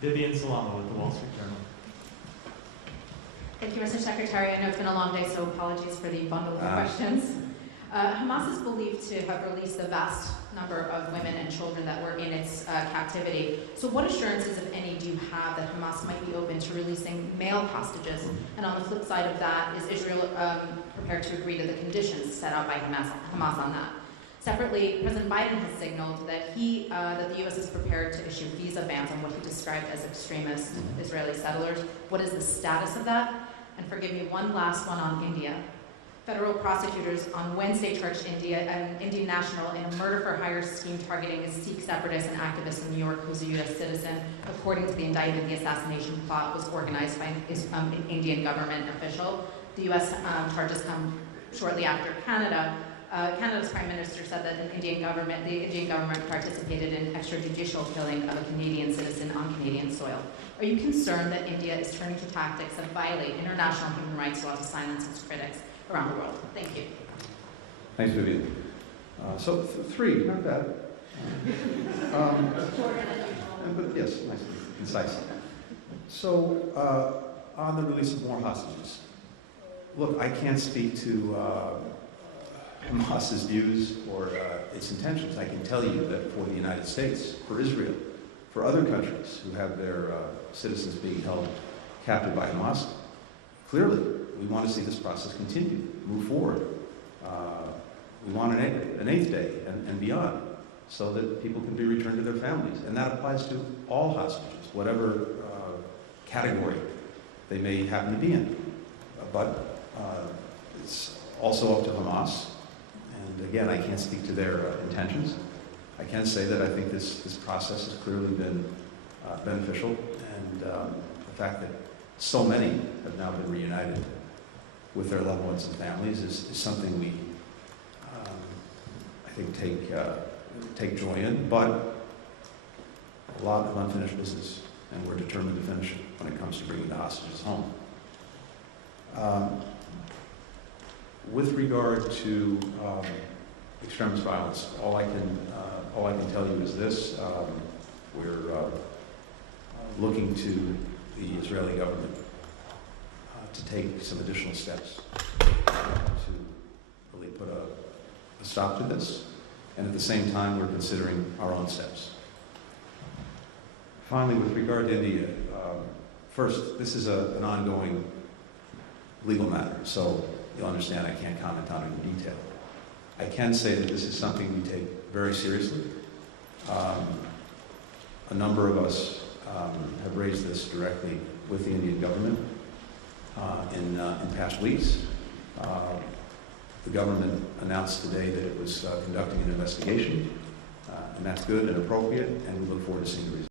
Vivian Salama with the Wall Street Journal. Thank you, Mr. Secretary. I know it's been a long day, so apologies for the bundle of questions. Hamas is believed to have released the vast number of women and children that were in its captivity. So what assurances, if any, do you have that Hamas might be open to releasing male hostages? And on the flip side of that, is Israel prepared to agree to the conditions set out by Hamas on that? Separately, President Biden has signaled that that the U.S. is prepared to issue visa bans on what he described as extremist Israeli settlers. What is the status of that? And forgive me, one last one on India. Federal prosecutors on Wednesday charged an Indian national in a murder-for-hire scheme targeting a Sikh separatist and activist in New York who's a U.S. citizen. According to the indictment, the assassination plot was organized by an Indian government official. The U.S. charges come shortly after Canada. Canada's Prime Minister said that the Indian government participated in extrajudicial killing of a Canadian citizen on Canadian soil. Are you concerned that India is turning to tactics that violate international human rights law to silence its critics around the world? Thank you. Thanks, Vivian. Three, not bad. But yes, nice and concise. So, on the release of more hostages, look, I can't speak to Hamas's views or its intentions. I can tell you that for the United States, for Israel, for other countries who have their citizens being held captive by Hamas, clearly we want to see this process continue, move forward. We want an eighth day and beyond, so that people can be returned to their families. And that applies to all hostages, whatever category they may happen to be in. But it's also up to Hamas. And again, I can't speak to their intentions. I can say that I think this process has clearly been beneficial, and the fact that so many have now been reunited with their loved ones and families is something we, I think, take joy in, but a lot of unfinished business, and we're determined to finish it when it comes to bringing the hostages home. With regard to extremist violence, all I can tell you is this: we're looking to the Israeli government to take some additional steps to really put a stop to this, and at the same time, we're considering our own steps. Finally, with regard to India, first, this is an ongoing legal matter, so you'll understand I can't comment on it in detail. I can say that this is something we take very seriously. A number of us have raised this directly with the Indian government in past weeks. The government announced today that it was conducting an investigation, and that's good and appropriate, and we look forward to seeing the results.